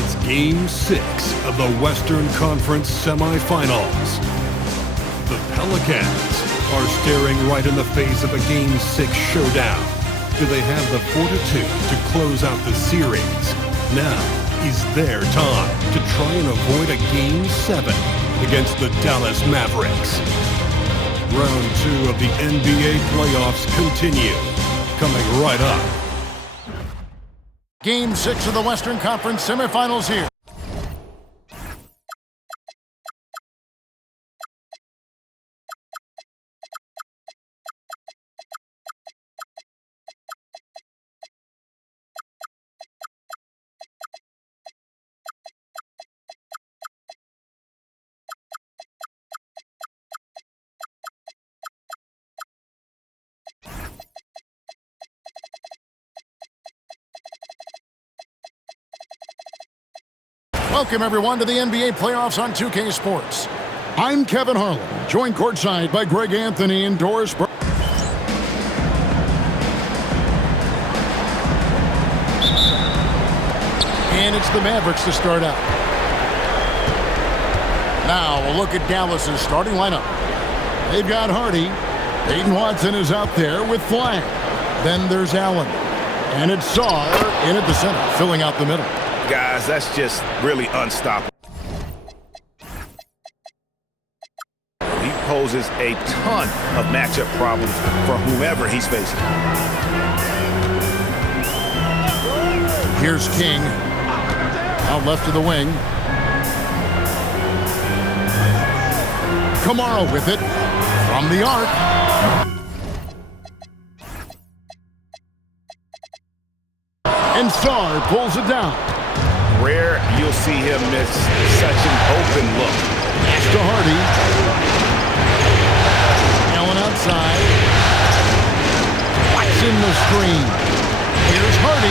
It's Game 6 of the Western Conference semifinals. The Pelicans are staring right in the face of a Game 6 showdown. Do they have the fortitude to close out the series? Now is their time to try and avoid a Game 7 against the Dallas Mavericks. Round 2 of the NBA playoffs continue, coming right up. Game 6 of the Western Conference semifinals here. Welcome, everyone, to the NBA playoffs on 2K Sports. I'm Kevin Harlan, joined courtside by Greg Anthony and Doris Burke. And it's the Mavericks to start out. Now, a look at Dallas's starting lineup. They've got Hardy. Peyton Watson is out there with Flag. Then there's Allen. And it's Sarr in at the center, filling out the middle. Guys, that's just really unstoppable. He poses a ton of matchup problems for whomever he's facing. Here's King. Out left to the wing. Kamara with it from the arc. And Sarr pulls it down. Rare you'll see him miss such an open look. Pass to Hardy. Allen outside. Watson the screen. Here's Hardy.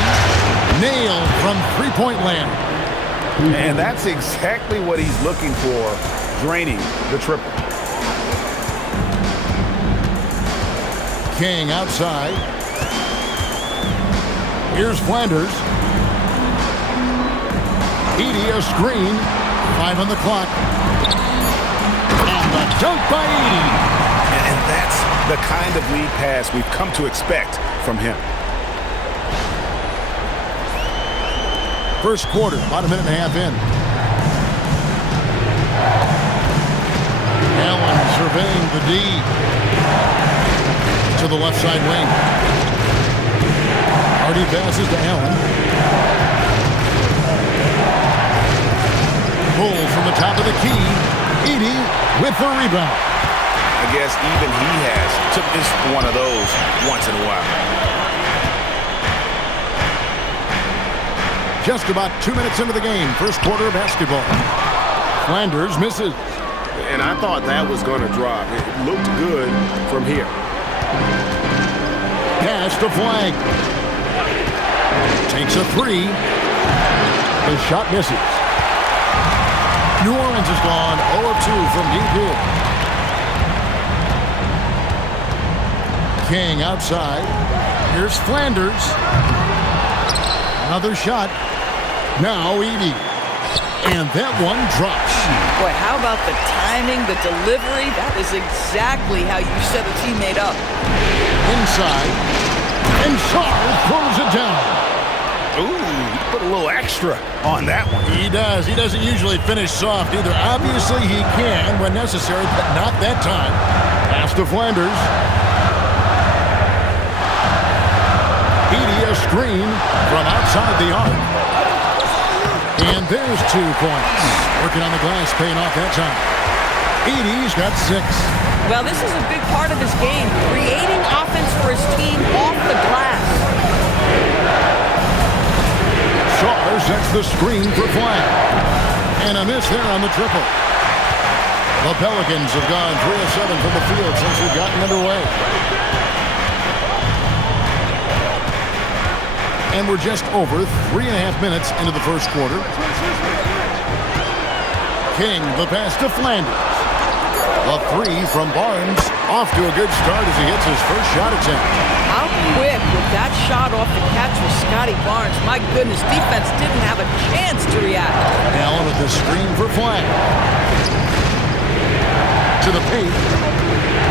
Nailed from three-point land. And that's exactly what he's looking for, draining the triple. King outside. Here's Flanders. Edey a screen. 5 on the clock. And the dunk by Edey. And that's the kind of lead pass we've come to expect from him. First quarter, about a minute and a half in. Allen surveying the D. To the left side wing. Hardy passes to Allen. Pull from the top of the key. Edey with the rebound. I guess even he took this one of those once in a while. Just about 2 minutes into the game. First quarter of basketball. Flanders misses. And I thought that was going to drop. It looked good from here. Pass to Flag. Takes a three. The shot misses. New Orleans is gone 0 of 2 from deep here. King outside. Here's Flanders. Another shot. Now Edey. And that one drops. Boy, how about the timing, the delivery? That is exactly how you set a teammate up. Inside. And Sarr throws it down. Ooh, he put a little extra on that one. He does. He doesn't usually finish soft either. Obviously, he can when necessary, but not that time. Pass to Flanders. Edey a screen from outside the arc. And there's 2 points. Working on the glass, paying off that time. Edey's got 6. Well, this is a big part of his game, creating offense for his team off the glass. Sarr sets the screen for Flag. And a miss there on the triple. The Pelicans have gone 3 of 7 from the field since we've gotten underway. And we're just over 3.5 minutes into the first quarter. King, the pass to Flanders. A three from Barnes. Off to a good start as he hits his first shot attempt. How quick with that shot off the catch with Scotty Barnes. My goodness, defense didn't have a chance to react. Allen with the screen for flag. To the paint.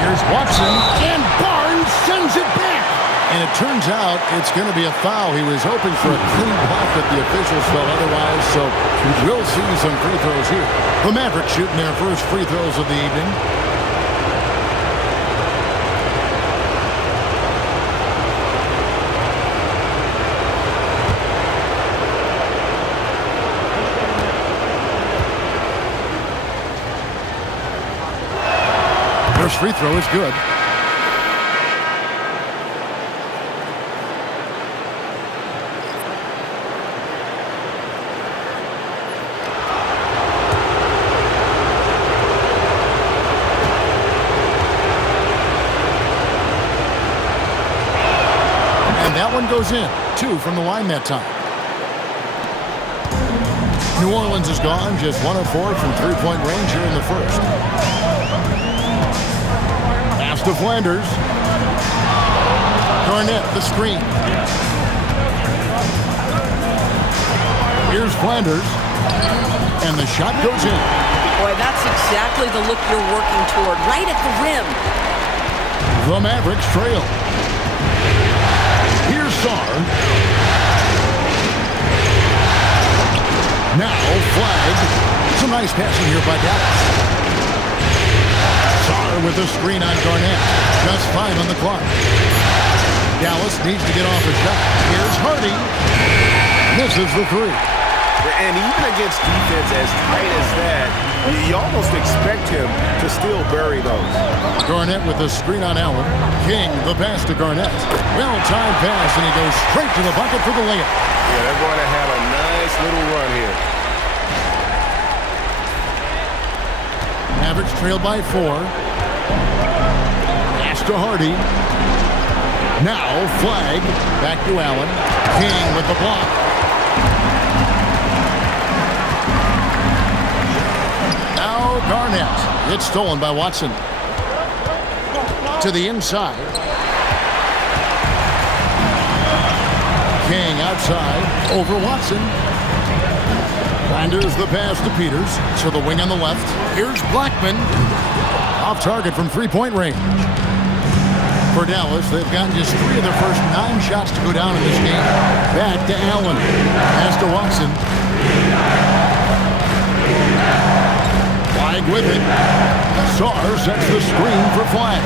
Here's Watson, and Barnes sends it back. And it turns out it's going to be a foul. He was hoping for a clean block, but the officials felt otherwise, so we'll see some free throws here. The Mavericks shooting their first free throws of the evening. First free throw is good. That one goes in. 2 from the line that time. New Orleans is gone. Just 1 of 4 from three-point range here in the first. Pass to Flanders. Garnett, the screen. Here's Flanders. And the shot goes in. Boy, that's exactly the look you're working toward. Right at the rim. The Mavericks trail. Here's Sarr. Now flag. Some nice passing here by Dallas. Sarr with the screen on Garnett. Just 5 on the clock. Dallas needs to get off a shot. Here's Hardy. Misses the 3. And even against defense as tight as that, you almost expect him to still bury those. Garnett with the screen on Allen. King, the pass to Garnett. Well-timed pass, and he goes straight to the bucket for the layup. Yeah, they're going to have a nice little run here. Mavericks trail by 4. Pass to Hardy. Now flag. Back to Allen. King with the block. Now Garnett. It's stolen by Watson. To the inside. King outside. Over Watson. Flanders the pass to Peters. To the wing on the left. Here's Blackman. Off target from three-point range. For Dallas, they've gotten just 3 of their first 9 shots to go down in this game. Back to Allen. Pass to Watson. Flag with it. Sarr sets the screen for flag.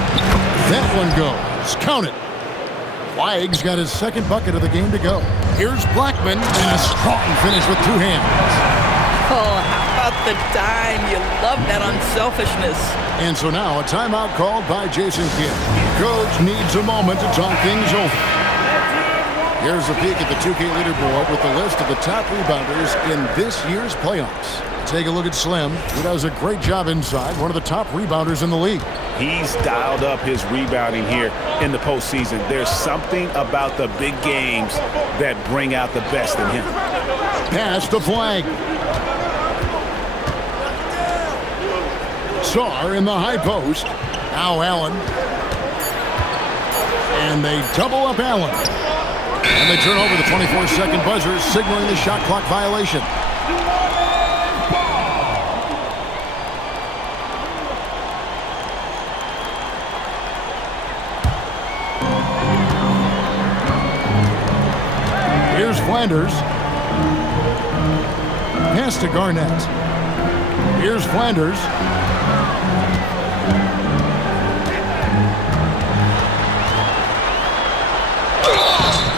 That one goes. Count it. Flag's got his second bucket of the game to go. Here's Blackman, and a strong finish with 2 hands. Oh, how about the dime? You love that unselfishness. And so now a timeout called by Jason Kidd. Coach needs a moment to talk things over. Here's a peek at the 2K leaderboard with the list of the top rebounders in this year's playoffs. Take a look at Slim, who does a great job inside, one of the top rebounders in the league. He's dialed up his rebounding here in the postseason. There's something about the big games that bring out the best in him. Pass to Flag. Sarr in the high post. Now Allen. And they double up Allen. And they turn over the 24-second buzzer, signaling the shot clock violation. Here's Flanders. Pass to Garnett. Here's Flanders.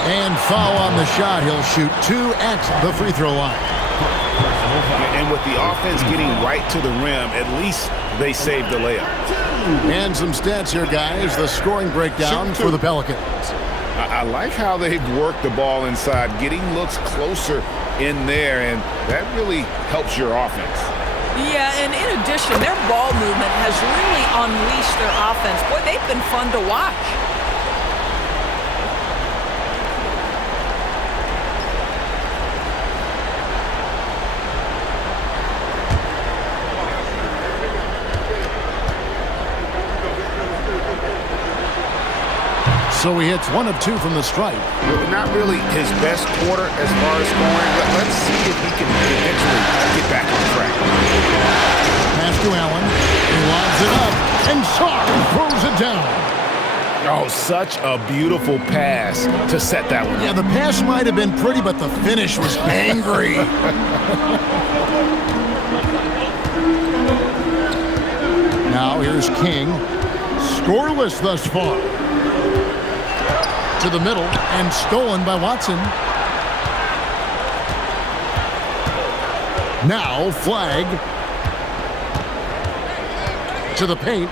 And foul on the shot. He'll shoot 2 at the free throw line. And with the offense getting right to the rim, at least they saved the layup. And some stats here, guys. The scoring breakdown for the Pelicans. I like how they've worked the ball inside, getting looks closer in there, and that really helps your offense. Yeah, and in addition, their ball movement has really unleashed their offense. Boy, they've been fun to watch. So he hits 1 of 2 from the stripe. Not really his best quarter as far as scoring. Let's see if he can eventually get back on track. Pass to Allen. He lobs it up, and Sarr throws it down. Oh, such a beautiful pass to set that one. Yeah, the pass might have been pretty, but the finish was angry. Now here's King. Scoreless thus far. To the middle, and stolen by Watson. Now flag. To the paint.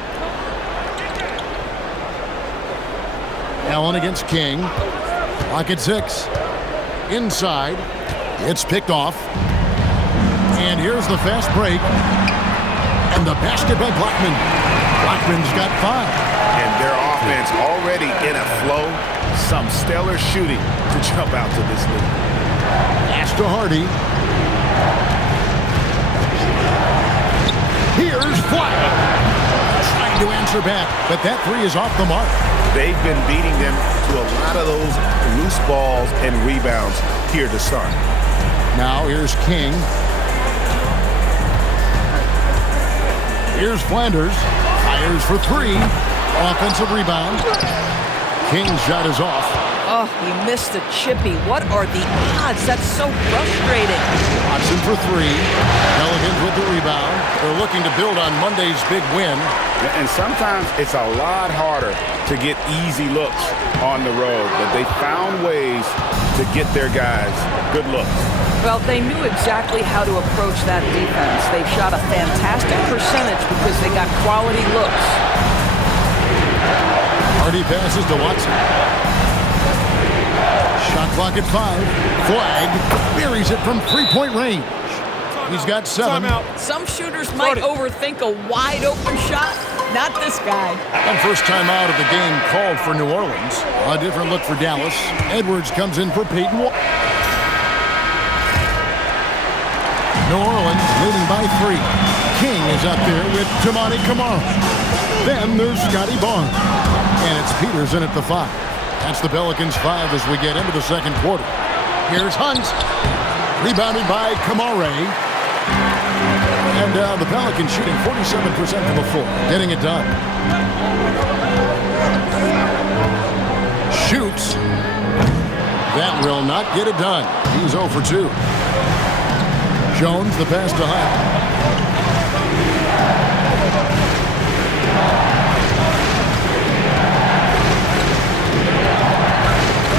Allen against King. Lock at 6. Inside. It's picked off. And here's the fast break. And the basket by Blackman. Blackman's got 5. And their offense already in a flow. Some stellar shooting to jump out to this lead. Pass to Hardy. Here's Flag. Trying to answer back, but that 3 is off the mark. They've been beating them to a lot of those loose balls and rebounds here to start. Now here's King. Here's Flanders. Fires for 3. Offensive rebound. King's shot is off. Oh, he missed a chippy. What are the odds? That's so frustrating. Watson for 3. Pelicans with the rebound. They're looking to build on Monday's big win. And sometimes it's a lot harder to get easy looks on the road, but they found ways to get their guys good looks. Well, they knew exactly how to approach that defense. They shot a fantastic percentage because they got quality looks. Hardy passes to Watson. Shot clock at 5. Flag buries it from 3-point range. He's got 7. Some shooters might overthink a wide-open shot. Not this guy. And first time out of the game called for New Orleans. A different look for Dallas. Edwards comes in for Peyton. New Orleans leading by 3. King is up there with Tamani Kamara. Then there's Scotty Barnes. And it's Peterson at the 5. That's the Pelicans 5 as we get into the second quarter. Here's Hunt. Rebounded by Kamara. And the Pelicans shooting 47% from the floor. Getting it done. Shoots. That will not get it done. He's 0 for 2. Jones, the pass to Hunt.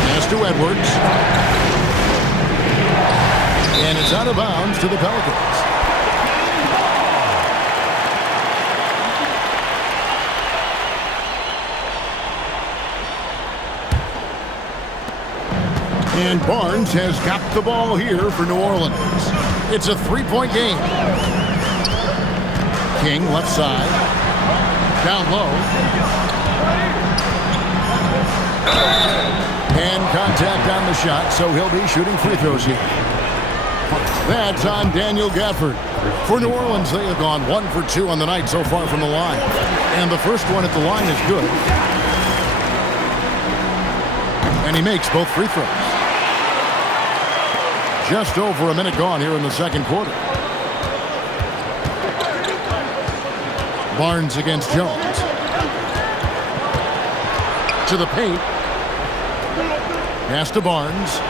Pass to Edwards. And it's out of bounds to the Pelicans. And Barnes has got the ball here for New Orleans. It's a 3-point game. King left side. Down low. And contact on the shot, so he'll be shooting free throws here. That's on Daniel Gafford. For New Orleans, they have gone 1 for 2 on the night so far from the line. And the first one at the line is good. And he makes both free throws. Just over a minute gone here in the second quarter. Barnes against Jones. To the paint. Pass to Barnes.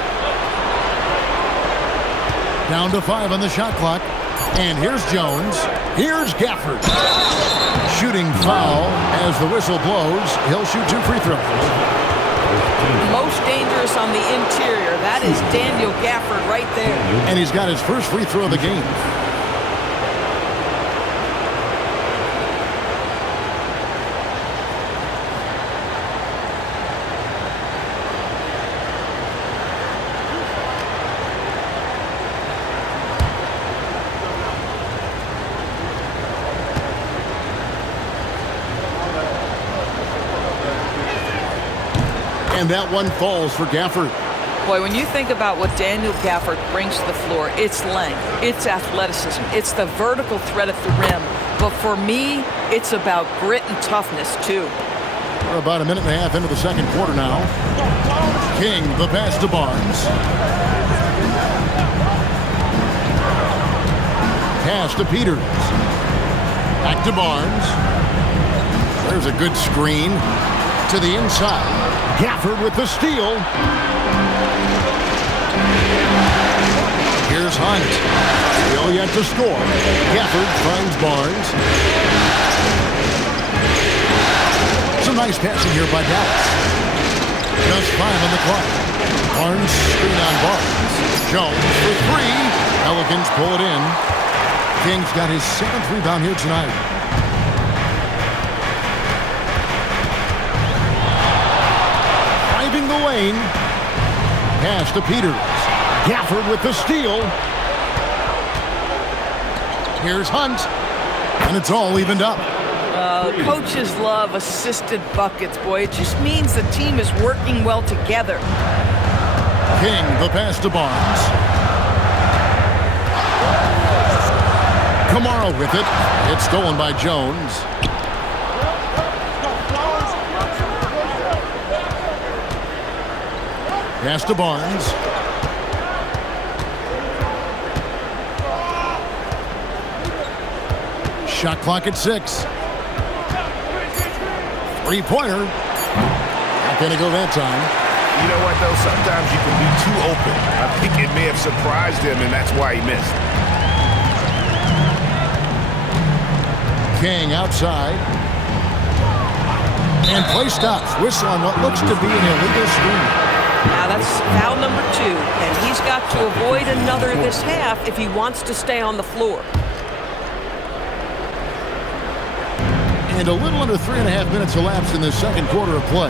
Down to 5 on the shot clock. And here's Jones. Here's Gafford. Shooting foul as the whistle blows. He'll shoot 2 free throws. Most dangerous on the interior. That is Daniel Gafford right there. And he's got his first free throw of the game. And that one falls for Gafford. Boy, when you think about what Daniel Gafford brings to the floor, it's length, it's athleticism, it's the vertical threat at the rim. But for me, it's about grit and toughness, too. We're about a minute and a half into the second quarter now. King, the pass to Barnes. Pass to Peters. Back to Barnes. There's a good screen to the inside. Gafford with the steal. Here's Hunt. Still yet to score. Gafford finds Barnes. Some nice passing here by Dallas. Just 5 on the clock. Barnes screen on Barnes. Jones for 3. Pelicans pull it in. King's got his 7th rebound here tonight. Driving the lane. Pass to Peters. Gafford with the steal. Here's Hunt. And it's all evened up. Coaches love assisted buckets, boy. It just means the team is working well together. King, the pass to Barnes. Kamara with it. It's stolen by Jones. Pass to Barnes. Shot clock at 6. Three-pointer. Not going to go that time. You know what, though? Sometimes you can be too open. I think it may have surprised him, and that's why he missed. King outside. And play stops. Whistle on what looks to be an illegal screen. Now that's foul number 2, and he's got to avoid another this half if he wants to stay on the floor. And a little under 3.5 minutes elapsed in the second quarter of play.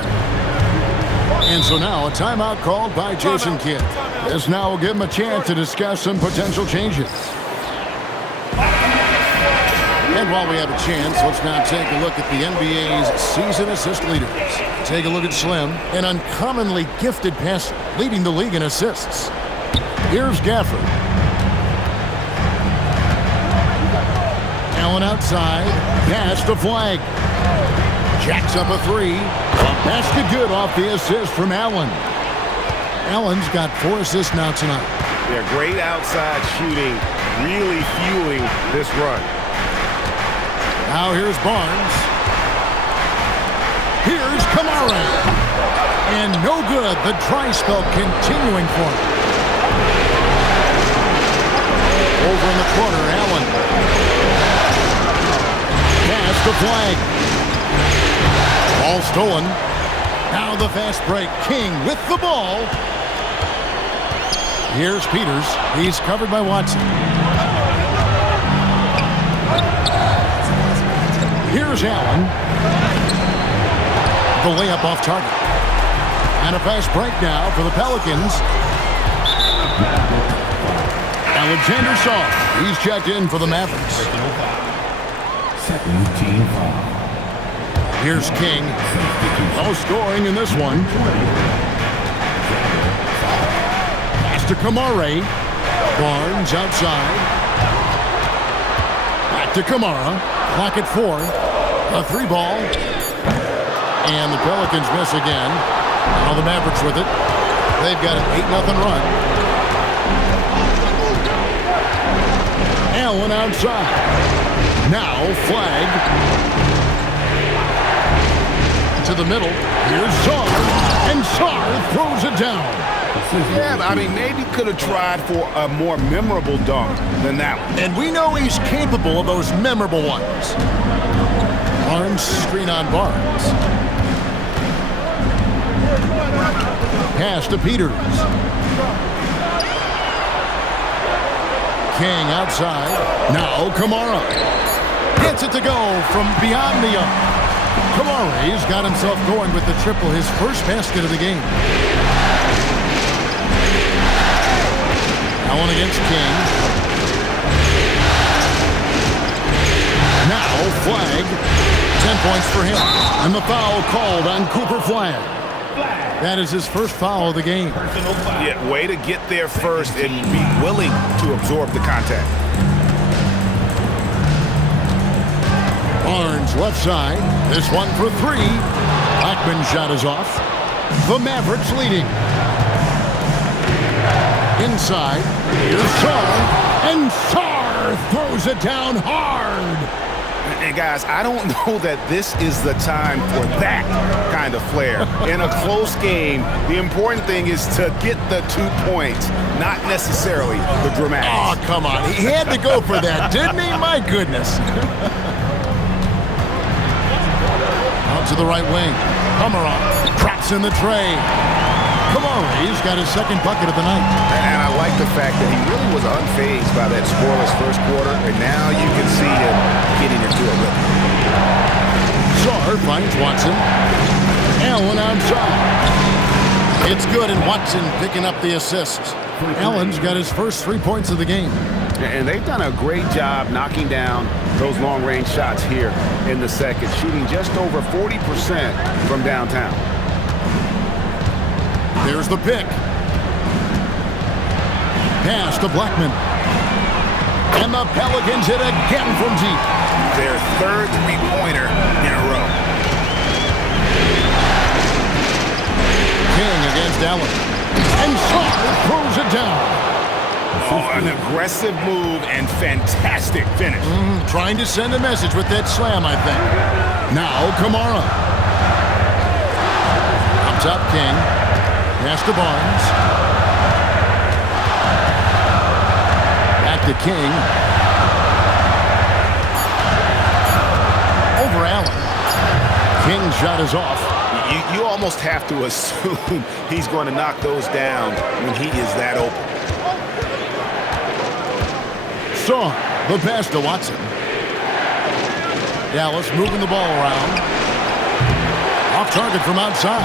And so now a timeout called by Jason Kidd. This now will give him a chance to discuss some potential changes. And while we have a chance, let's now take a look at the NBA's season assist leaders. Take a look at Slim, an uncommonly gifted passer, leading the league in assists. Here's Gafford. Allen outside. Pass to Flag. Jacks up a 3. Basket good off the assist from Allen. Allen's got 4 assists now tonight. Yeah, great outside shooting, really fueling this run. Now here's Barnes. Here's Kamara. And no good. The dry spell continuing for him. Over in the corner, Allen. Pass to Flag. Ball stolen. Now the fast break. King with the ball. Here's Peters. He's covered by Watson. Here's Allen. The layup off target. And a fast break now for the Pelicans. Alexander Shaw. He's checked in for the Mavericks. Second team foul. Here's King. No scoring in this one. Pass to Kamara. Barnes outside. Back to Kamara. Clock at 4. A 3 ball. And the Pelicans miss again. Now the Mavericks with it. They've got an 8-0 run. Allen outside. Now Flag. To the middle. Here's Sarr. And Sarr throws it down. Yeah, I mean, maybe could have tried for a more memorable dunk than that one. And we know he's capable of those memorable ones. Barnes screen on Barnes. Pass to Peters. King outside. Now Kamara. Gets it to go from beyond the arc. Kamara's got himself going with the triple, his first basket of the game. Allen against King. Now Flag. 10 points for him. And the foul called on Cooper Flag. That is his first foul of the game. Yeah, way to get there first and be willing to absorb the contact. Barnes left side. This one for 3. Blackman's shot is off. The Mavericks leading. Inside, here's Sarr, and Sarr throws it down hard. And guys, I don't know that this is the time for that kind of flair. In a close game, the important thing is to get the 2 points, not necessarily the dramatics. Oh, come on. He had to go for that, didn't he? My goodness. Out to the right wing. Hummeroff drops in the tray. Kamari's got his second bucket of the night. And I like the fact that he really was unfazed by that scoreless first quarter, and now you can see him getting into a rhythm. Sarr finds Watson. Allen outside. It's good, and Watson picking up the assist. Allen's got his first 3 points of the game. And they've done a great job knocking down those long-range shots here in the second, shooting just over 40% from downtown. There's the pick. Pass to Blackman. And the Pelicans hit again from deep. Their third three-pointer in a row. King against Allen. And Sarr throws it down. Oh, an aggressive move and fantastic finish. Trying to send a message with that slam, I think. Now, Kamara. Up top, King. Pass to Barnes. Back to King. Over Allen. King's shot is off. You almost have to assume he's going to knock those down when he is that open. Sarr, the pass to Watson. Dallas moving the ball around. Off target from outside.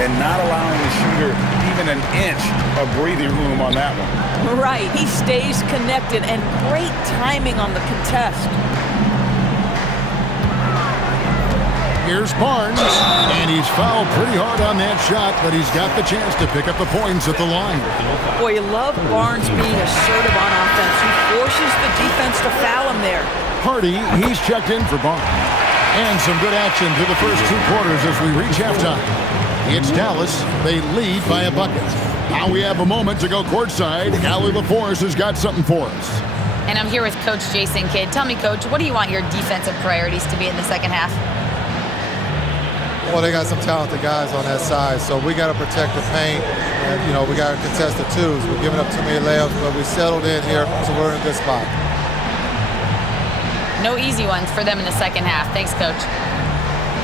And not allowing the shooter even an inch of breathing room on that one. Right, he stays connected, and great timing on the contest. Here's Barnes, and he's fouled pretty hard on that shot, but he's got the chance to pick up the points at the line. Boy, you love Barnes being assertive on offense. He forces the defense to foul him there. Hardy, he's checked in for Barnes. And some good action through the first 2 quarters as we reach halftime. It's Dallas. They lead by a bucket. Now we have a moment to go courtside. Allie LaForce has got something for us. And I'm here with Coach Jason Kidd. Tell me, Coach, what do you want your defensive priorities to be in the second half? Well, they got some talented guys on that side, so we got to protect the paint. And, we got to contest the twos. We're giving up too many layups, but we settled in here, so we're in a good spot. No easy ones for them in the second half. Thanks, Coach.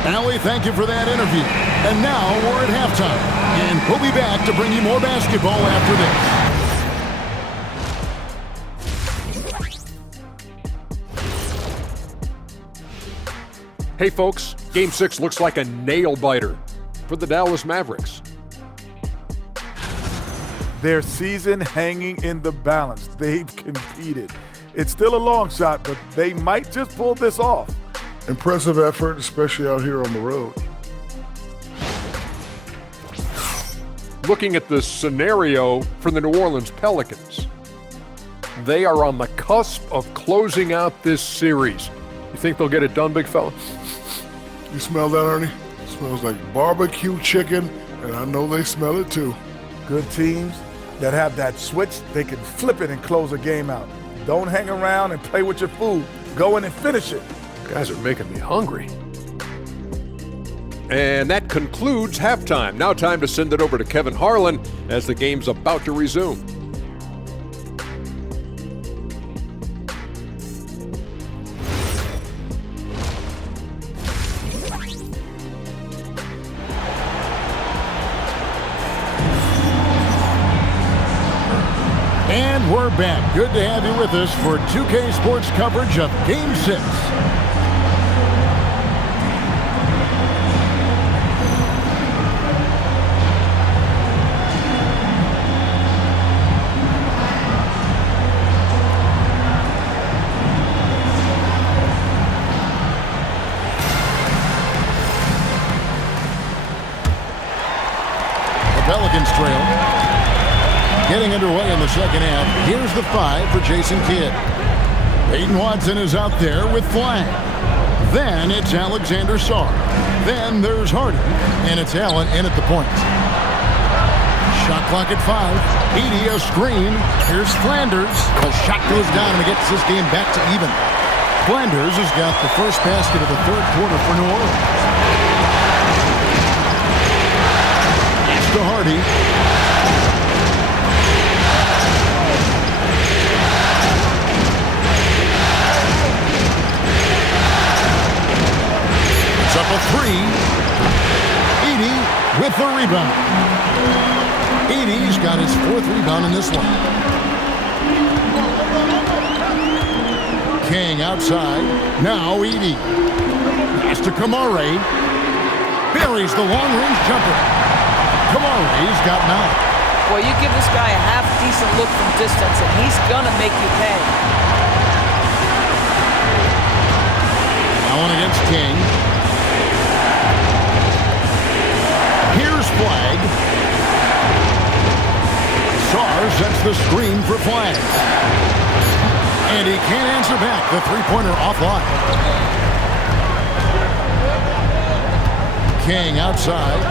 Allie, thank you for that interview. And now we're at halftime. And we'll be back to bring you more basketball after this. Hey folks, Game 6 looks like a nail-biter for the Dallas Mavericks. Their season hanging in the balance. They've competed. It's still a long shot, but they might just pull this off. Impressive effort, especially out here on the road. Looking at the scenario for the New Orleans Pelicans, they are on the cusp of closing out this series. You think they'll get it done, big fella? You smell that, Ernie? It smells like barbecue chicken, and I know they smell it too. Good teams that have that switch, they can flip it and close a game out. Don't hang around and play with your food. Go in and finish it. Guys are making me hungry. And that concludes halftime. Now time to send it over to Kevin Harlan as the game's about to resume. And we're back. Good to have you with us for 2K Sports coverage of Game 6. The Pelicans trail. Getting underway in the second half. Here's the 5 for Jason Kidd. Peyton Watson is out there with flag. Then it's Alexander Sarr. Then there's Hardy. And it's Allen in at the point. Shot clock at 5. Edey a screen. Here's Flanders. The shot goes down and it gets this game back to even. Flanders has got the first basket of the third quarter for New Orleans. Pass to Hardy. It's up a 3. Edey with the rebound. Edey's got his 4th rebound in this one. King outside. Now Edey. Pass to Kamare. Buries the long-range jumper. Kamare's got 9. Boy, you give this guy a half-decent look from distance, and he's gonna make you pay. Allen against King. Here's Flag. Sarr sets the screen for Flag. And he can't answer back. The three-pointer offline. King outside.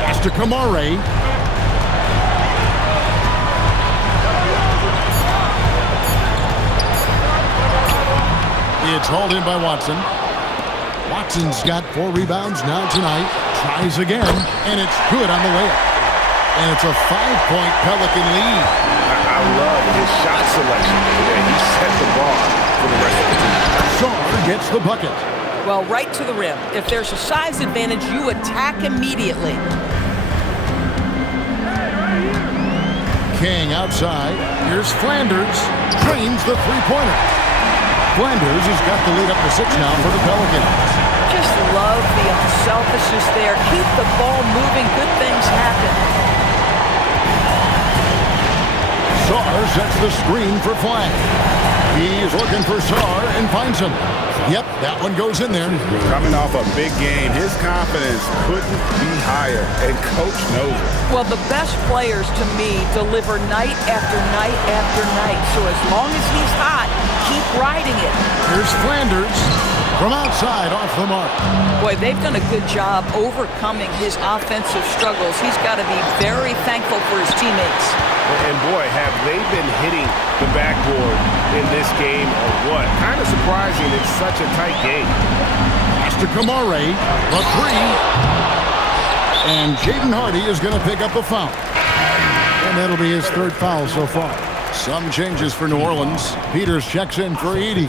Pass to Kamare. It's hauled in by Watson. Watson's got 4 rebounds now tonight. Tries again, and it's good on the layup. And it's a 5-point Pelican lead. I love his shot selection today. He set the bar for the rest of the team. Sarr gets the bucket. Well, right to the rim. If there's a size advantage, you attack immediately. King outside. Here's Flanders. Drains the three-pointer. Flanders has got the lead up to 6 now for the Pelicans. Just love the unselfishness there. Keep the ball moving. Good things happen. Sarr sets the screen for Flag. He's looking for Sarr and finds him. Yep, that one goes in there. Coming off a big game, his confidence couldn't be higher, and Coach knows it. Well, the best players, to me, deliver night after night after night. So as long as he's hot, keep riding it. Here's Flanders from outside off the mark. Boy, they've done a good job overcoming his offensive struggles. He's got to be very thankful for his teammates. And boy, have they been hitting the backboard in this game or what? Kind of surprising it's such a tight game. Pass to Kamare, the 3. And Jaden Hardy is going to pick up a foul. And that'll be his 3rd foul so far. Some changes for New Orleans. Peters checks in for Edey.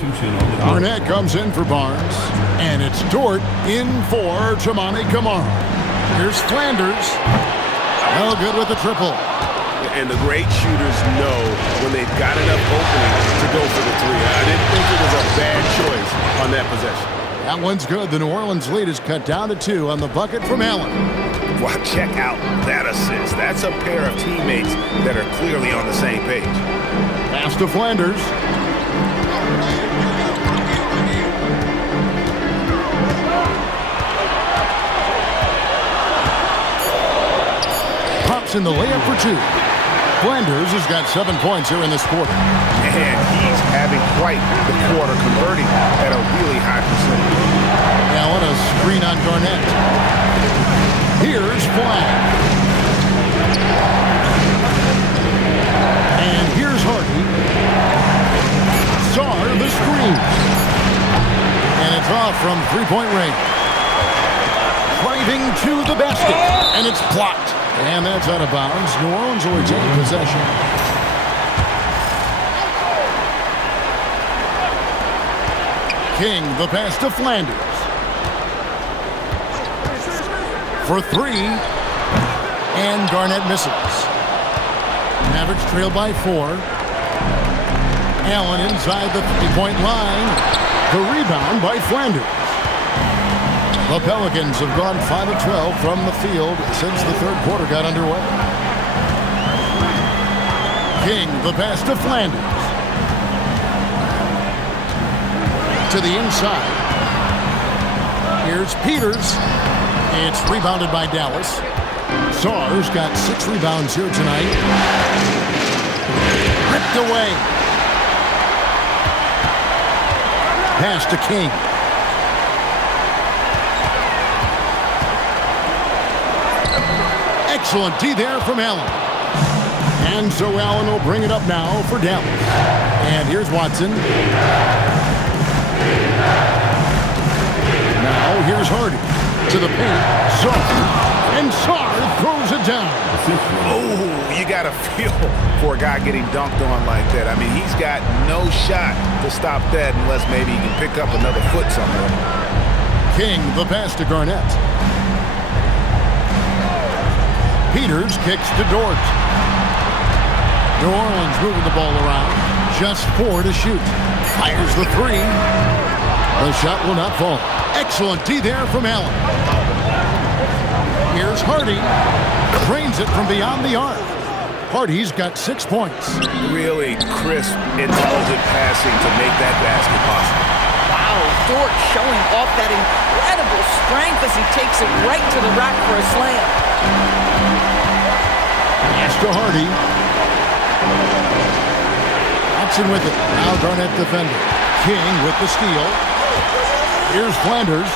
Arnett comes in for Barnes. And it's Dort in for Toumani Camara. Here's Flanders. No good with the triple. And the great shooters know when they've got enough opening to go for the 3. I didn't think it was a bad choice on that possession. That one's good. The New Orleans lead is cut down to 2 on the bucket from Allen. Wow, check out that assist. That's a pair of teammates that are clearly on the same page. Pass to Flanders. Pops in the layup for 2. Flanders has got 7 points here in this quarter. And he's having quite the quarter, converting at a really high percentage. Allen a screen on Garnett. Here's Flag. And here's Hardy. Sarr the screen. And it's off from 3-point range. Driving to the basket. And it's blocked. And that's out of bounds. New Orleans will retain possession. King, the pass to Flanders. For 3. And Garnett misses. Mavericks trail by 4. Allen inside the 3-point line. The rebound by Flanders. The Pelicans have gone 5 of 12 from the field since the third quarter got underway. King, the pass to Flanders. To the inside. Here's Peters. It's rebounded by Dallas. Sarr's got 6 rebounds here tonight. Ripped away. Pass to King. Excellent D there from Allen. And so Allen will bring it up now for Dallas. And here's Watson. Now here's Hardy. To the paint. Sarr. And Sarr throws it down. Oh, you got to feel for a guy getting dunked on like that. I mean, he's got no shot to stop that unless maybe he can pick up another foot somewhere. King, the pass to Garnett. Peters kicks to Dort. New Orleans moving the ball around. Just 4 to shoot. Fires the 3. The shot will not fall. Excellent D there from Allen. Here's Hardy. Drains it from beyond the arc. Hardy's got 6 points. Really crisp, intelligent passing to make that basket possible. Wow, Dort showing off that incredible strength as he takes it right to the rack for a slam. Pass to Hardy. Watson with it. Now Garnett defender. King with the steal. Here's Flanders.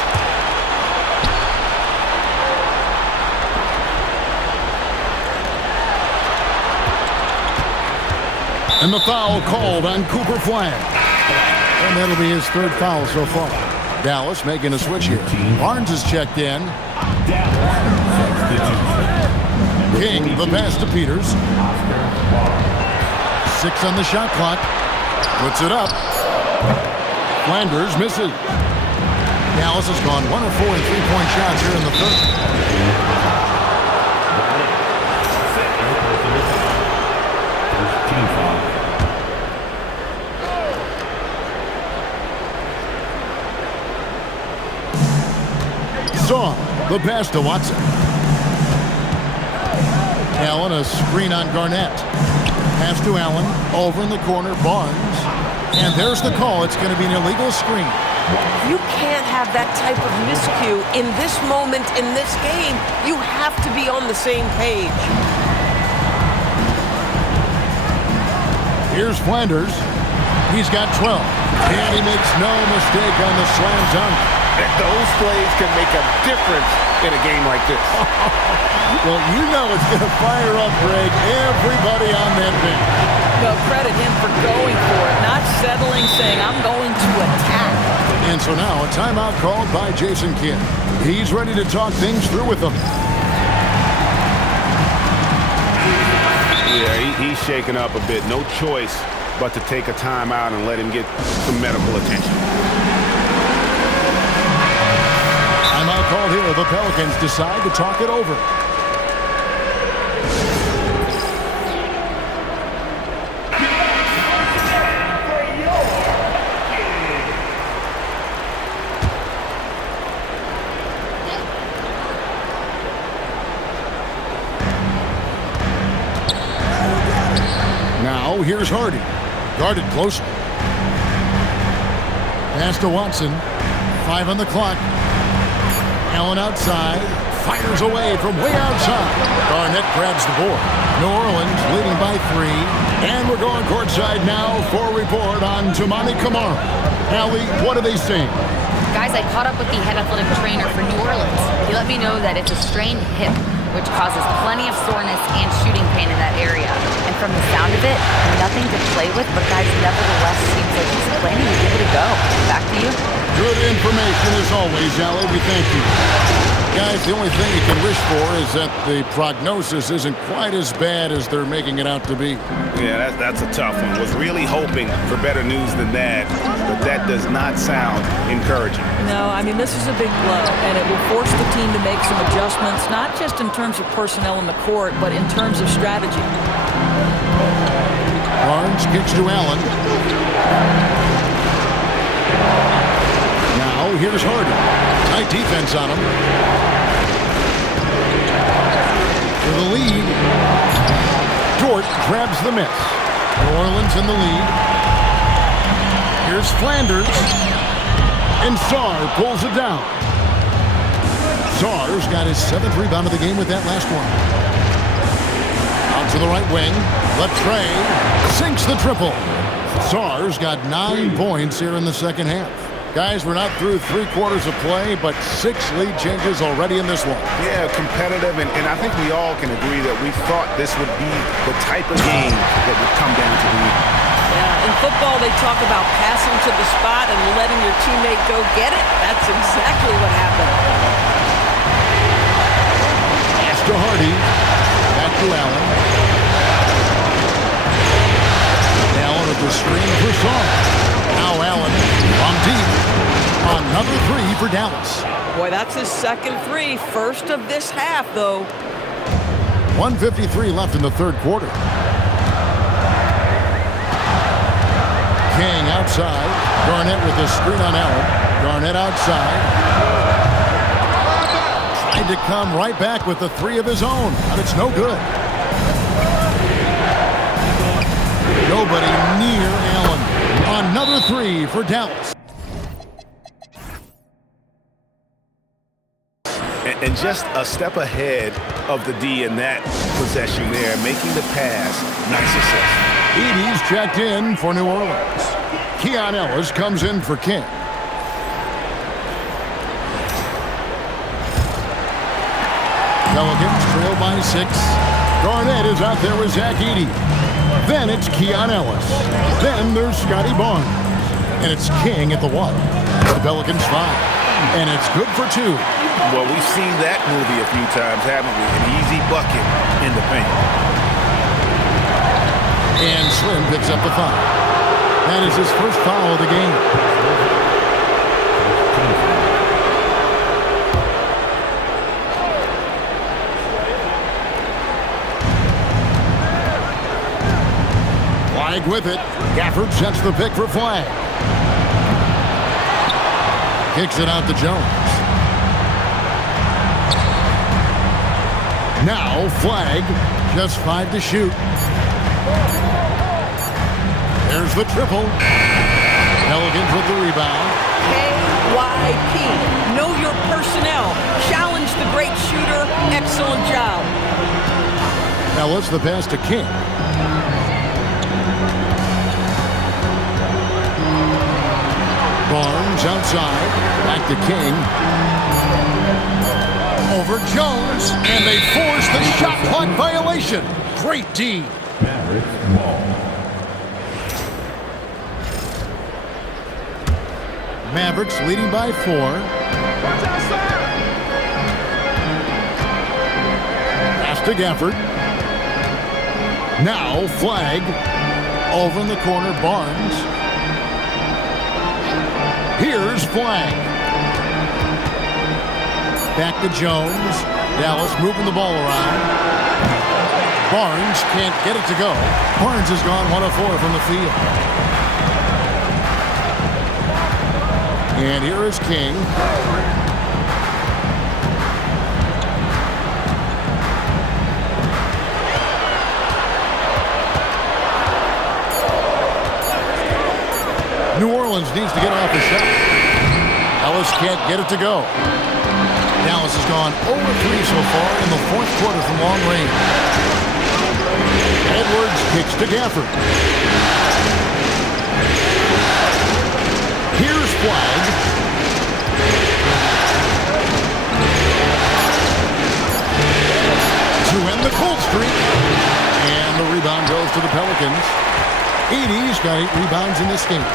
And the foul called on Cooper Flag. And that'll be his 3rd foul so far. Dallas making a switch here. Barnes is checked in. King, the pass to Peters. 6 on the shot clock. Puts it up. Flanders misses. Dallas has gone 1 of 4 in 3-point shots here in the 3rd. The pass to Watson. Allen, a screen on Garnett. Pass to Allen. Over in the corner, Barnes. And there's the call. It's going to be an illegal screen. You can't have that type of miscue in this moment in this game. You have to be on the same page. Here's Flanders. He's got 12. And he makes no mistake on the slam dunk. Those plays can make a difference in a game like this. Well, you know it's going to fire up, Greg, everybody on that bench. No, credit him for going for it, not settling, saying, I'm going to attack. And so now a timeout called by Jason Kidd. He's ready to talk things through with them. Yeah, he's shaken up a bit. No choice but to take a timeout and let him get some medical attention. Timeout called here. The Pelicans decide to talk it over. Now here's Hardy. Guarded closely. Pass to Watson. 5 on the clock. Allen outside, fires away from way outside. Garnett grabs the board. New Orleans leading by 3. And we're going courtside now for a report on Toumani Camara. Allie, what are they saying? Guys, I caught up with the head athletic trainer for New Orleans. He let me know that it's a strained hip, which causes plenty of soreness and shooting pain in that area. And from the sound of it, nothing to play with, but guys, nevertheless, seems like he's planning to give it a go. Back to you. Good information as always, Allie. We thank you. Guys, the only thing you can wish for is that the prognosis isn't quite as bad as they're making it out to be. Yeah, that's a tough one. Was really hoping for better news than that, but that does not sound encouraging. No, I mean, this is a big blow, and it will force the team to make some adjustments, not just in terms of personnel in the court, but in terms of strategy. Barnes kicks to Allen. Now here's Hardy. Tight defense on him. For the lead. Dort grabs the miss. New Orleans in the lead. Here's Flanders. And Sarr pulls it down. Sarr's got his 7th rebound of the game with that last one. Out to the right wing. Latrey sinks the triple. Sarr's got 9 points here in the second half. Guys, we're not through 3 quarters of play, but 6 lead changes already in this one. Yeah, competitive, and I think we all can agree that we thought this would be the type of game that would come down to the end. Yeah, in football, they talk about passing to the spot and letting your teammate go get it. That's exactly what happened. Pass to Hardy. Back to Allen. Allen at the screen for Sarr. Now Allen from deep. Another 3 for Dallas. Boy, that's his second 3. First of this half, though. 1:53 left in the third quarter. King outside. Garnett with the screen on Allen. Garnett outside. Tried to come right back with the 3 of his own, but it's no good. Nobody near Allen. Another 3 for Dallas. And just a step ahead of the D in that possession there, making the pass. Nice assist. Edey's checked in for New Orleans. Keon Ellis comes in for King. Pelicans trail by 6. Garnett is out there with Zach Edey. Then it's Keon Ellis. Then there's Scotty Barnes. And it's King at the 1. The Pelicans 5. And it's good for 2. Well, we've seen that movie a few times, haven't we? An easy bucket in the paint. And Slim picks up the foul. That is his first foul of the game. Flag with it. Gafford sets the pick for Flag. Kicks it out to Jones. Now Flag, just 5 to shoot. There's the triple. Pelicans with the rebound. KYP. Know your personnel. Challenge the great shooter. Excellent job. Ellis the pass to King. Barnes outside. Back to King. Over Jones. And they force the shot clock violation. Great D. Mavericks ball. Mavericks leading by 4. Pass to Gafford. Now Flag. Over in the corner, Barnes. Here's Flag. Back to Jones. Dallas moving the ball around. Barnes can't get it to go. Barnes has gone 1 of 4 from the field. And here is King. New Orleans needs to get off the shot. Ellis can't get it to go. Dallas has gone 0 of 3 so far in the fourth quarter from long range. Edwards kicks to Gafford. Here's Flag. To end the cold streak. And the rebound goes to the Pelicans. Edey's got 8 rebounds in this game.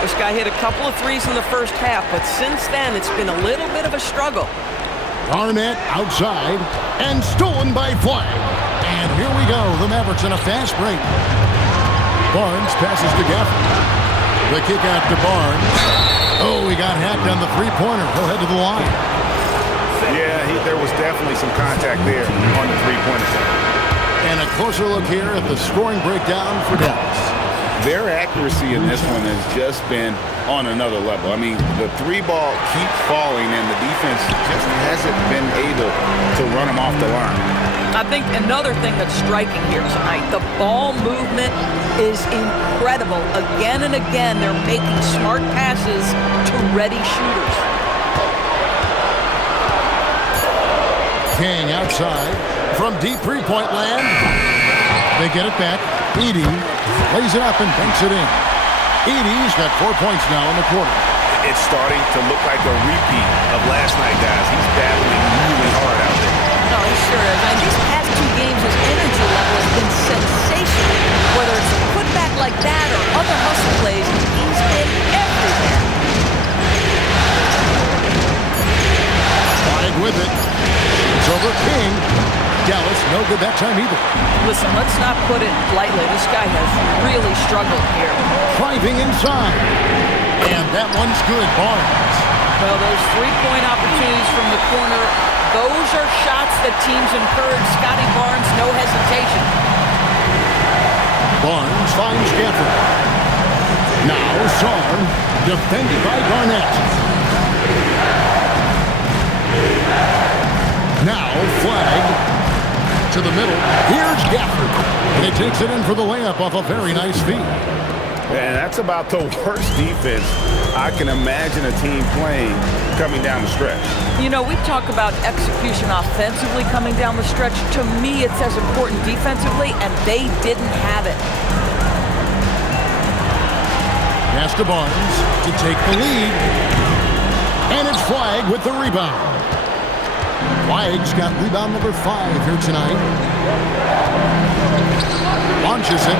This guy hit a couple of threes in the first half, but since then it's been a little bit of a struggle. Garnett outside and stolen by Flag. And here we go. The Mavericks in a fast break. Barnes passes to Gafford. The kick out to Barnes. Oh, he got hacked on the three-pointer. He'll head to the line. Yeah, there was definitely some contact there on the three-pointer. And a closer look here at the scoring breakdown for Dallas. Their accuracy in this one has just been on another level. I mean, the 3-ball keeps falling, and the defense just hasn't been able to run them off the line. I think another thing that's striking here tonight, the ball movement is incredible. Again and again, they're making smart passes to ready shooters. King outside from deep three-point land. They get it back. Edey lays it up and banks it in. Edey's got 4 points now in the quarter. It's starting to look like a repeat of last night, guys. He's battling really hard out there. No, he sure is. And these past 2 games, his energy level has been sensational. Whether it's a putback like that or other hustle plays, he's been everywhere. Flag with it. It's over King. Dallas, no good that time either. Listen, let's not put it lightly. This guy has really struggled here. Driving inside. And that one's good. Barnes. Well, those 3-point opportunities from the corner, those are shots that teams encourage. Scotty Barnes, no hesitation. Barnes finds Gafford. Now Sarr, defended by Garnett. Now Flag to the middle. Here's Gafford. And he takes it in for the layup off a very nice feed. And that's about the worst defense I can imagine a team playing coming down the stretch. You know, we talk about execution offensively coming down the stretch. To me, it's as important defensively, and they didn't have it. Pass to Barnes to take the lead. And it's Flag with the rebound. Flag's got rebound number 5 here tonight. Launches it.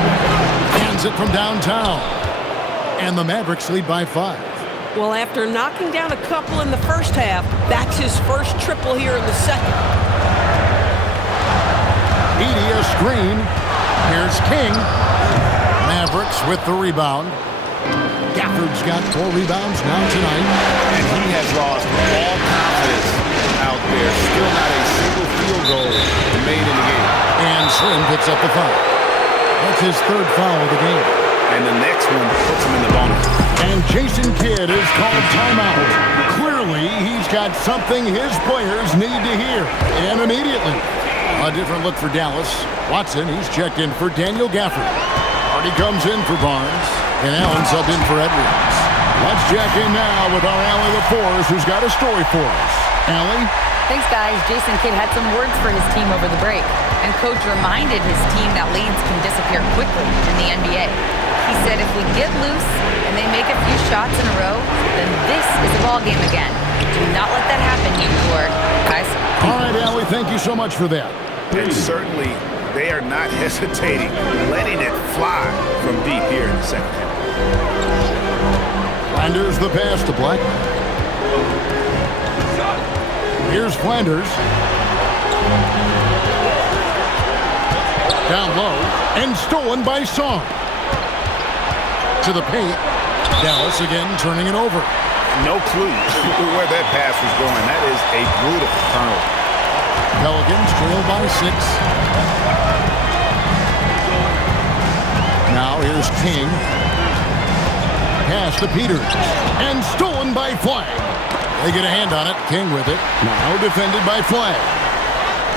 Hands it from downtown. And the Mavericks lead by 5. Well, after knocking down a couple in the first half, that's his first triple here in the second. Edey a screen. Here's King. Mavericks with the rebound. Gafford's got 4 rebounds now tonight. And he has lost all confidence out there. Still not a single field goal made in the game. And Slim picks up the foul. That's his 3rd foul of the game. And the next one puts him in the bonus. And Jason Kidd is called timeout. Clearly, he's got something his players need to hear. And immediately. A different look for Dallas. Watson, he's checked in for Daniel Gafford. Hardy comes in for Barnes. And Allen subbed in for Edwards. Let's check in now with our Allie LaForce, who's got a story for us. Allie? Thanks, guys. Jason Kidd had some words for his team over the break. And coach reminded his team that leads can disappear quickly in the NBA. He said if we get loose and they make a few shots in a row, then this is a ball game again. Do not let that happen, you four. Guys? All right, Allie, thank you so much for that. And certainly, they are not hesitating, letting it fly from deep here in the second half. Flanders the pass to Black. Here's Flanders. Down low and stolen by Song. To the paint. Dallas again turning it over. No clue where that pass was going. That is a brutal turnover. Pelicans trail by 6. Now here's King. Pass to Peters. And stolen by Flag. They get a hand on it. King with it. Now defended by Flag.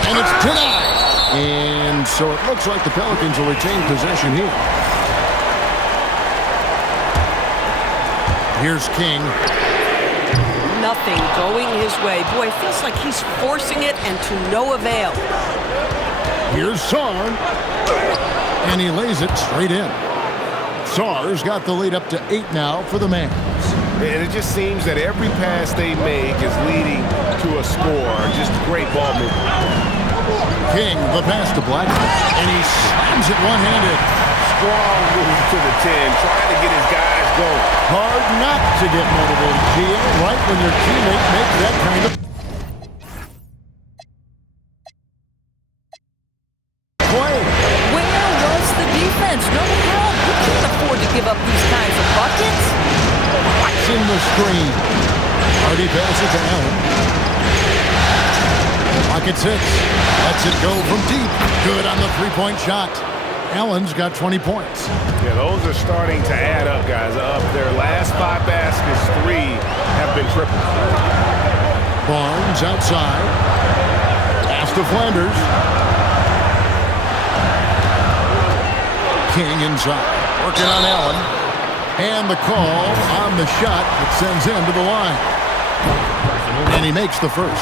And it's denied. And so it looks like the Pelicans will retain possession here. Here's King. Nothing going his way. Boy, it feels like he's forcing it and to no avail. Here's Sarr. And he lays it straight in. Sarr's got the lead up to 8 now for the Mavs. And it just seems that every pass they make is leading to a score. Just great ball movement. King, the pass to Black. And he slams it one-handed. Strong move to the 10, trying to get his guys going. Hard not to get motivated, Gia, right when your teammate makes that kind of play. Where was the defense? No help. You can't afford to give up these kinds of buckets. Watching the screen. Hardy passes to Allen. Pocket 6. Lets it go from deep. Good on the 3-point shot. Allen's got 20 points. Yeah, those are starting to add up, guys. Up their last 5 baskets, 3 have been triples. Barnes outside. Pass to Flanders. King inside. Working on Allen. And the call on the shot that sends him to the line. And he makes the first.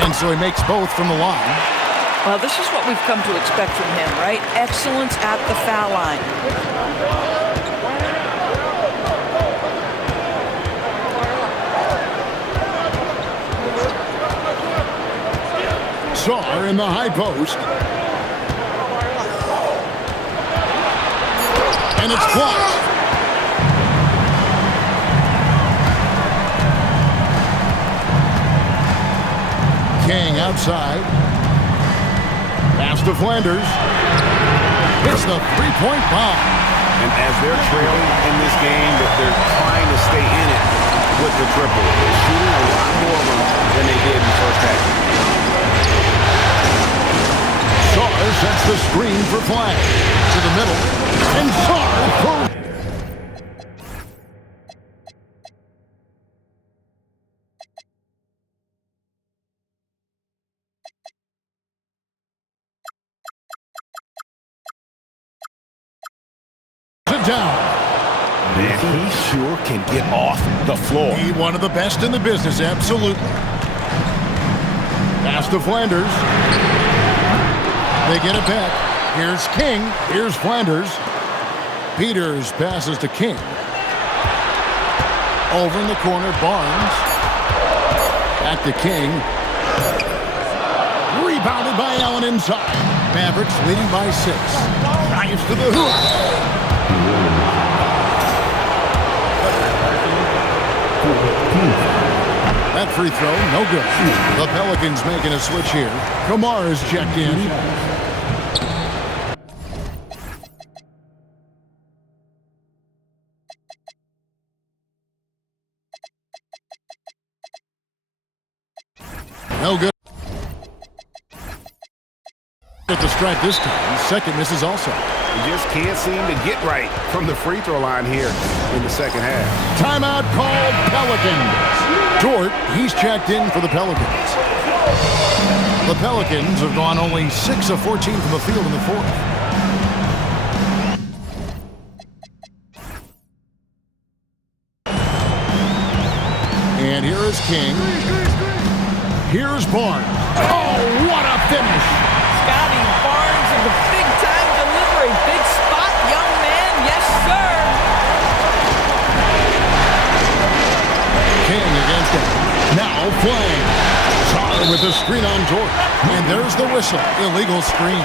And And so he makes both from the line. Well, this is what we've come to expect from him, right? Excellence at the foul line. Saar in the high post. And it's blocked. King outside. Pass to Flanders. Hits the three-point bomb. And as they're trailing in this game, they're trying to stay in it with the triple. They're shooting a lot more of them than they did in the first half. Saar sets the screen for Flag. To the middle. And Saar for... down. Man, he sure can get off the floor. He one of the best in the business, absolutely. Pass to Flanders. They get it back. Here's King. Here's Flanders. Peters passes to King. Over in the corner, Barnes. Back to King. Rebounded by Allen inside. Mavericks leading by 6. Drives to the hoop. That free throw, no good. The Pelicans making a switch here. Kamar is checked in. No good. At the strike this time. Second misses also. He just can't seem to get right from the free throw line here in the second half. Timeout called Pelicans. Dort, he's checked in for the Pelicans. The Pelicans have gone only 6 of 14 from the field in the fourth. And here is King. Here's Barnes. Oh, what a finish! Scotty Barnes in the big-time delivery. Big spot, young man. Yes, sir. King against him. Now playing. Saar with a screen on Dort. And there's the whistle. Illegal screen.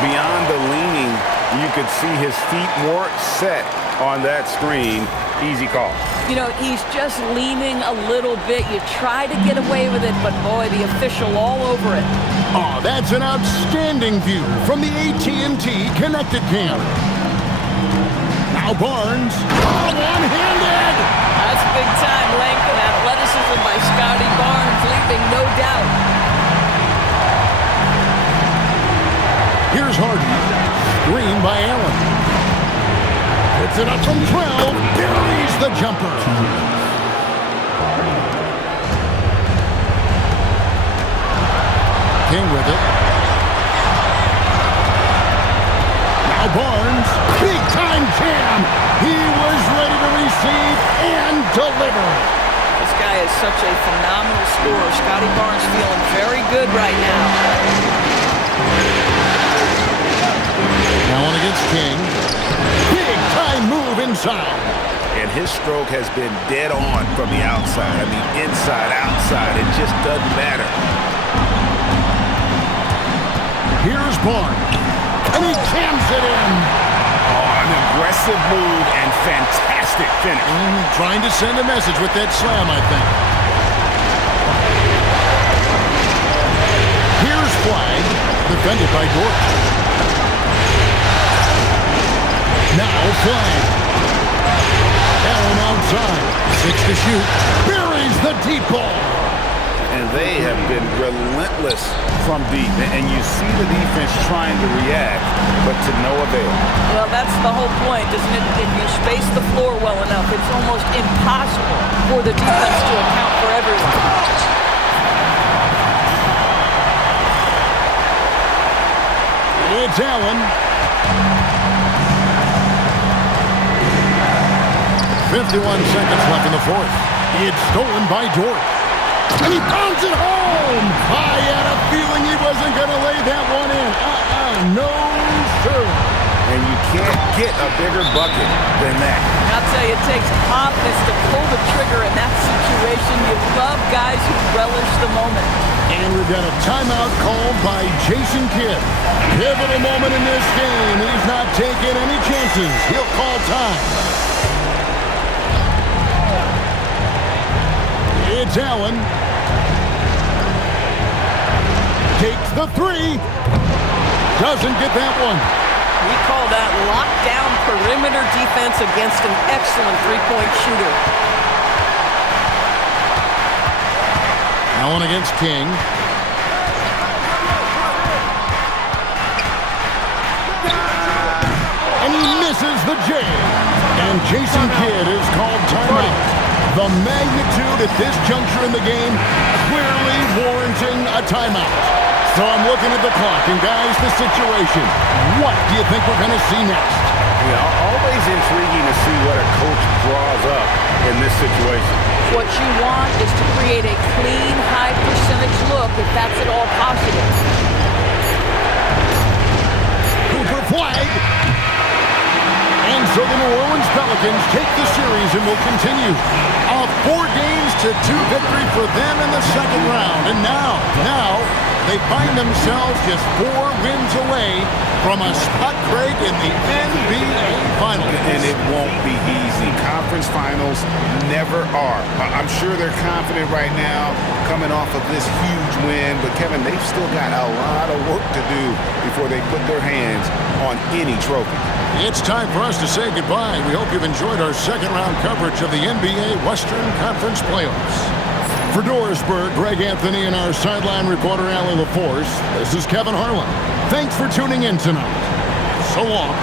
Beyond the leaning, you could see his feet more set on that screen. Easy call. You know, he's just leaning a little bit. You try to get away with it, but boy, the official all over it. Oh, that's an outstanding view from the AT&T Connected Cam. Now Barnes. Oh, one-handed. That's big-time length and athleticism by Scotty Barnes, leaving no doubt. Here's Harden. Screen by Allen. Puts it up from 12. Buries the jumper. King with it. Now Barnes. Big time jam. He was ready to receive and deliver. This guy is such a phenomenal scorer. Scotty Barnes feeling very good right now. Allen against King. Big time move inside. And his stroke has been dead on from the outside. I mean, inside, outside. It just doesn't matter. Here's Barnes. And he cams it in. Oh, an aggressive move and fantastic finish. Trying to send a message with that slam, I think. Here's Flag. Defended by Dort. Now Flag. Allen outside. 6 to shoot. Buries the deep ball. And they have been relentless from deep. And you see the defense trying to react, but to no avail. Well, that's the whole point, isn't it? If you space the floor well enough, it's almost impossible for the defense to account for everyone. It's Allen. 51 seconds left in the fourth. It's stolen by Dort. And he pounds it home. get a bigger bucket than that. I'll tell you, it takes confidence to pull the trigger in that situation. You love guys who relish the moment. And we've got a timeout called by Jason Kidd. Pivotal moment in this game. He's not taking any chances. He'll call time. It's Allen. Takes the three. Doesn't get that one. We call that lockdown perimeter defense against an excellent three-point shooter. Allen against King. And he misses the J. And Jason Kidd is called timeout. The magnitude at this juncture in the game clearly warranting a timeout. So I'm looking at the clock, and guys, the situation. What do you think we're going to see next? Yeah, always intriguing to see what a coach draws up in this situation. What you want is to create a clean, high percentage look if that's at all possible. Cooper flag. And so the New Orleans Pelicans take the series and will continue. A 4-2 victory for them in the second round. And now they find themselves just 4 wins away from a spot break in the NBA Finals. And it won't be easy. Conference finals never are. I'm sure they're confident right now coming off of this huge win. But, Kevin, they've still got a lot of work to do before they put their hands on any trophy. It's time for us to say goodbye. We hope you've enjoyed our second-round coverage of the NBA Western Conference Playoffs. For Dorisburg, Greg Anthony, and our sideline reporter, Allie LaForce, this is Kevin Harlan. Thanks for tuning in tonight. So long.